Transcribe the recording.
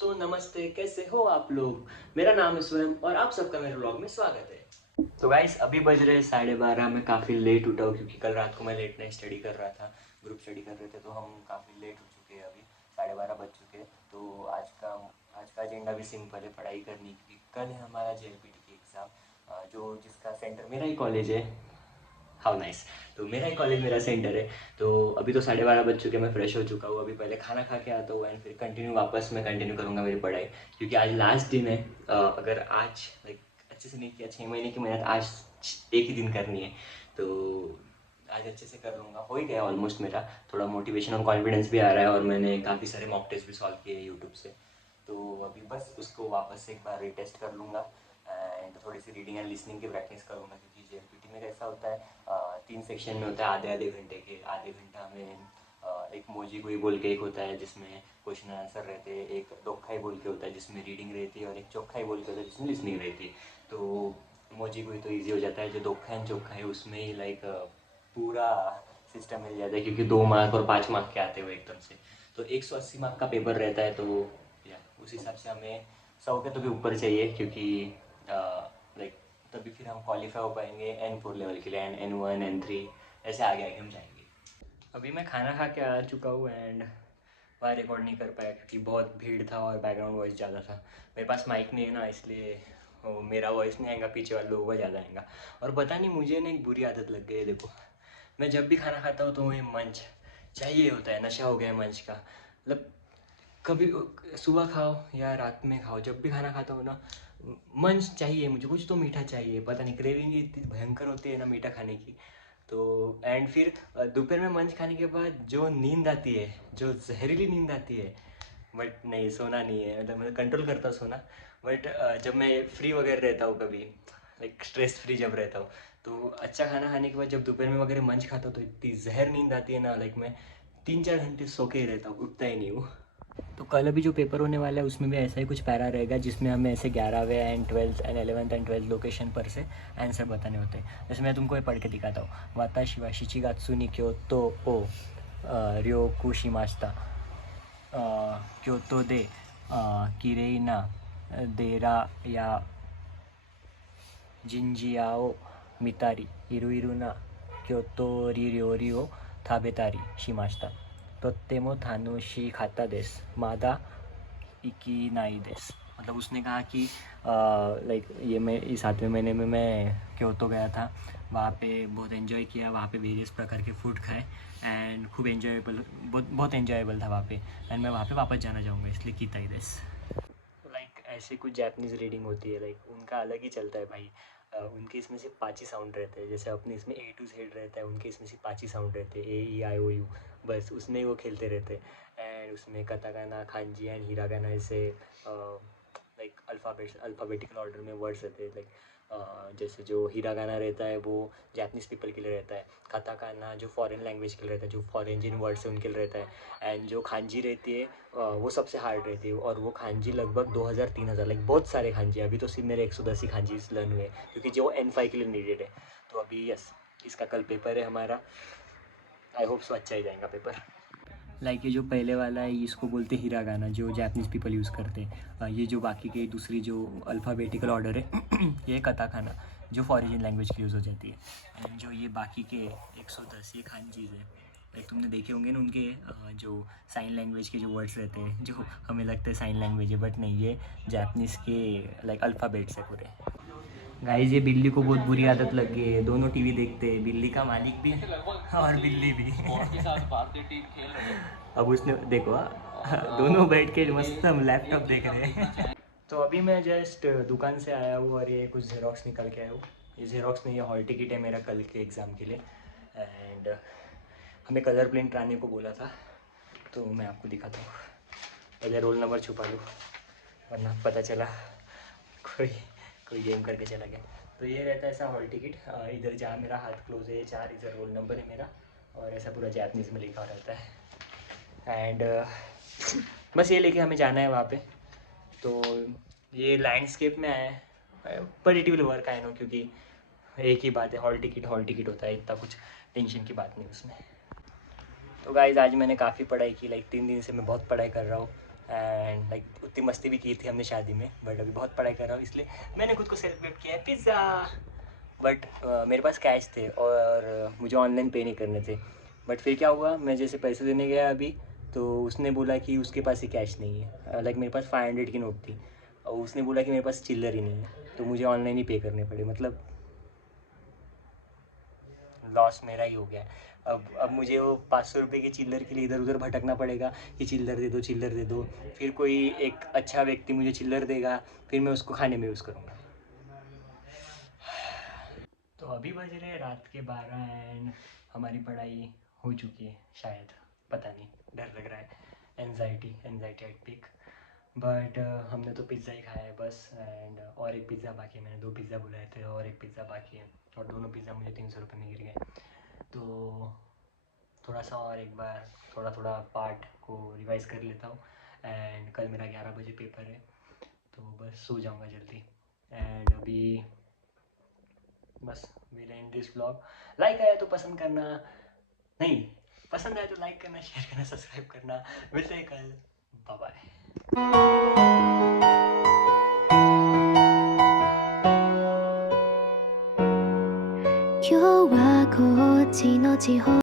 दोस्तों नमस्ते, कैसे हो आप लोग। मेरा नाम है स्वयं और आप सबका मेरे व्लॉग में स्वागत है। तो गाइस अभी बज रहे हैं 12:30। मैं काफ़ी लेट उठा हूँ क्योंकि कल रात को मैं लेट नाइट स्टडी कर रहा था। ग्रुप स्टडी कर रहे थे तो हम काफ़ी लेट हो चुके हैं। अभी 12:30 बज चुके हैं। तो आज का एजेंडा भी सिंपल है, पढ़ाई करनी की। कल है हमारा JLPT की एग्ज़ाम, जो जिसका सेंटर मेरा ही कॉलेज है। How nice. तो मेरा ही कॉलेज मेरा सेंटर है। तो अभी तो 12:30 बज चुके हैं, मैं फ्रेश हो चुका हूँ। अभी पहले खाना खा के आता हूँ एंड फिर मैं कंटिन्यू करूँगा मेरी पढ़ाई, क्योंकि आज लास्ट दिन है। अगर आज लाइक अच्छे से नहीं किया, 6 महीने की मेहनत आज एक ही दिन करनी है। तो आज अच्छे से कर लूँगा। हो ही गया ऑलमोस्ट मेरा। थोड़ा मोटिवेशन और कॉन्फिडेंस भी आ रहा है और मैंने काफ़ी सारे मॉक टेस्ट भी सॉल्व किए यूट्यूब से। तो अभी बस उसको वापस से एक बार रीटेस्ट कर लूँगा एंड थोड़ी सी रीडिंग एंड लिसनिंग की प्रैक्टिस करूँगा, क्योंकि JLPT में कैसा होता है, 3 सेक्शन में होता है, आधे आधे घंटे के। आधे घंटा में एक मोजी कोई बोल के एक होता है जिसमें क्वेश्चन आंसर रहते हैं, एक दोखाई बोल के होता है जिसमें रीडिंग रहती है, और एक चोखाई बोल के होता है जिसमें लिसनिंग रहती है। तो मोजी कोई तो ईजी हो जाता है, जो दोखा एंड चोखा है उसमें ही लाइक पूरा सिस्टम मिल जाता है, क्योंकि 2 मार्क और 5 मार्क के आते हुए एकदम से। तो 180 मार्क का पेपर रहता है। तो या उस हिसाब से हमें 100 के तो भी ऊपर चाहिए, क्योंकि लाइक तभी फिर हम क्वालिफाई हो पाएंगे N4 लेवल के लिए। एंड N1 N3 ऐसे आगे आगे हम जाएंगे। अभी मैं खाना खा के आ चुका हूँ एंड वहाँ रिकॉर्ड नहीं कर पाया क्योंकि बहुत भीड़ था और बैकग्राउंड वॉइस ज़्यादा था। मेरे पास माइक नहीं है ना, इसलिए मेरा वॉइस नहीं आएगा, पीछे वाले लोगों का ज़्यादा आएगा। और पता नहीं मुझे ना एक बुरी आदत लग गई है। देखो, मैं जब भी खाना खाता हूँ तो मुझे मंच चाहिए होता है। नशा हो गया है मंच का। मतलब कभी सुबह खाओ या रात में खाओ, जब भी खाना खाता हूँ ना, मंच चाहिए मुझे, कुछ तो मीठा चाहिए। पता नहीं, क्रेविंग इतनी भयंकर होती है ना मीठा खाने की। तो एंड फिर दोपहर में मंच खाने के बाद जो नींद आती है, जो जहरीली नींद आती है, बट नहीं, सोना नहीं है। मतलब मैं कंट्रोल करता हूँ सोना। बट जब मैं फ्री वगैरह रहता हूँ कभी, लाइक स्ट्रेस फ्री जब रहता हूँ, तो अच्छा खाना खाने के बाद जब दोपहर में वगैरह मंच खाता हूँ तो इतनी जहर नींद आती है ना, लाइक मैं 3-4 घंटे सो के ही रहता हूँ, उठता ही नहीं हूँ। तो कल अभी जो पेपर होने वाला है उसमें भी ऐसा ही कुछ पैरा रहेगा, जिसमें हमें ऐसे 11वीं and 12th and 11th and 12th location पर से आंसर बताने होते हैं। जैसे मैं तुमको ये पढ़ के दिखाता हूँ। वाताशी वा शिचिगात्सु नि क्योतो ओ ryoku shimashita, क्योतो दे किरेई ना देरा या जिंजियाओ मितारी इरुइरु ना क्योतो रियोरी ओ थाबेतारी शिमाश्ता, तोत्तेमो थानुशी खाता देस मादा इकी नाई देस। मतलब उसने कहा कि लाइक ये मैं इस 7वें महीने में मैं क्योतो गया था, वहाँ पे बहुत एंजॉय किया, वहाँ पे वेरियस प्रकार के फूड खाए एंड खूब एंजॉयबल, बहुत बहुत एंजॉयबल था वहाँ पे। एंड मैं वहाँ पे वापस जाना चाहूँगा, इसलिए कीताई देस। लाइक ऐसे कुछ जैपनीज़ रीडिंग होती है, लाइक उनका अलग ही चलता है भाई। उनके इसमें सिर्फ 5 ही साउंड रहते हैं। जैसे अपने इसमें A to Z रहता है, उनके इसमें सिर्फ 5 ही साउंड रहते हैं, A E I O U। बस उसमें ही वो खेलते रहते हैं। एंड उसमें कताकाना, खांजी एंड हिरागाना ऐसे लाइक अल्फ़ाबेटिकल ऑर्डर में वर्ड्स रहते हैं। लाइक जैसे जो हिरागाना रहता है वो जापानीज़ पीपल के लिए रहता है। कताकाना जो फॉरेन लैंग्वेज के लिए रहता है, जो फॉरेन जिन वर्ड्स है उनके लिए रहता है। एंड जो खांजी रहती है वो सबसे हार्ड रहती है, और वो खांजी लगभग 2000-3000, लाइक बहुत सारे खांजी। अभी तो सिर्फ मेरे 110 ही खांजी लर्न हुए, क्योंकि जो N5 के लिए नीडेड है। तो अभी यस, इसका कल पेपर है हमारा। आई होप सो अच्छा ही जाएगा पेपर। लाइक ये जो पहले वाला है इसको बोलते हैं हिरागाना, जो जापानीज़ पीपल यूज़ करते हैं। ये जो बाकी के दूसरी जो अल्फ़ाबेटिकल ऑर्डर है ये कताकाना, जो फॉरेन लैंग्वेज की यूज़ हो जाती है। एंड जो ये बाकी के 110 ये खांजीज़ है, लाइक तुमने देखे होंगे ना उनके जो साइन लैंग्वेज के जो वर्ड्स रहते हैं, जो हमें लगता है साइन लैंग्वेज है, बट नहीं, ये जापानीज़ के लाइक अल्फ़ाबेट्स है पूरे। गाइस ये बिल्ली को बहुत बुरी आदत लग गई है, दोनों टीवी देखते हैं, बिल्ली का मालिक भी और बिल्ली भी के साथ भारतीय टीम खेल रहे हैं। अब उसने देखो, दोनों बैठ के मस्त हम लैपटॉप देख रहे हैं। तो अभी मैं जस्ट दुकान से आया हूँ और ये कुछ जेरोक्स निकल के आया हूँ। ये जेरोक्स नहीं, ये हॉल टिकट है मेरा कल के एग्ज़ाम के लिए। एंड हमें कलर प्रिंट लाने को बोला था, तो मैं आपको दिखाता हूँ। पहले रोल नंबर छुपा लूँ, वरना पता चला कोई कोई गेम करके चला गया। तो ये रहता है ऐसा हॉल टिकट, इधर जहाँ मेरा हाथ क्लोज है 4, इधर रोल नंबर है मेरा, और ऐसा पूरा जापनीज़ में लिखा रहता है। एंड बस ये लेके हमें जाना है वहाँ पे। तो ये लैंडस्केप में आया है, पॉजिटिवली वर्क आया नो, क्योंकि एक ही बात है, हॉल टिकट होता है, इतना कुछ टेंशन की बात नहीं उसमें। तो गाइज़ आज मैंने काफ़ी पढ़ाई की, लाइक 3 दिन से मैं बहुत पढ़ाई कर रहा हूँ। एंड लाइक उतनी मस्ती भी की थी हमने शादी में, बट अभी बहुत पढ़ाई कर रहा हूँ इसलिए मैंने खुद को सेलिब्रेट किया है पिज़्ज़ा। बट मेरे पास कैश थे और मुझे ऑनलाइन पे नहीं करने थे। बट फिर क्या हुआ, मैं जैसे पैसे देने गया अभी, तो उसने बोला कि उसके पास ही कैश नहीं है। लाइक मेरे पास 500 की नोट थी और उसने बोला कि मेरे पास चिल्लर ही नहीं है, तो मुझे ऑनलाइन ही पे करने पड़े। मतलब लॉस मेरा ही हो गया। अब मुझे वो 500 रुपये के चिल्लर के लिए इधर उधर भटकना पड़ेगा कि चिल्लर दे दो, चिल्लर दे दो। फिर कोई एक अच्छा व्यक्ति मुझे चिल्लर देगा, फिर मैं उसको खाने में यूज़ करूँगा। तो अभी बज रहे हैं रात के 12 एंड हमारी पढ़ाई हो चुकी है शायद, पता नहीं, डर लग रहा है, एनजाइटी एट पीक। बट हमने तो पिज़्ज़ा ही खाया है बस। एंड और एक पिज़्ज़ा बाकी है, मैंने 2 पिज़्ज़ा बुलाए थे और एक पिज़्ज़ा बाकी है, और दोनों पिज़्ज़ा मुझे 300 रुपये में गिर गए। तो थोड़ा सा और एक बार थोड़ा थोड़ा पार्ट को रिवाइज़ कर लेता हूँ। एंड कल मेरा 11 बजे पेपर है, तो बस सो जाऊँगा जल्दी। एंड अभी बस will and this blog. Like आया तो पसंद करना, नहीं पसंद आया तो लाइक करना, शेयर करना, सब्सक्राइब करना। मिलते हैं कल, बाय बाय।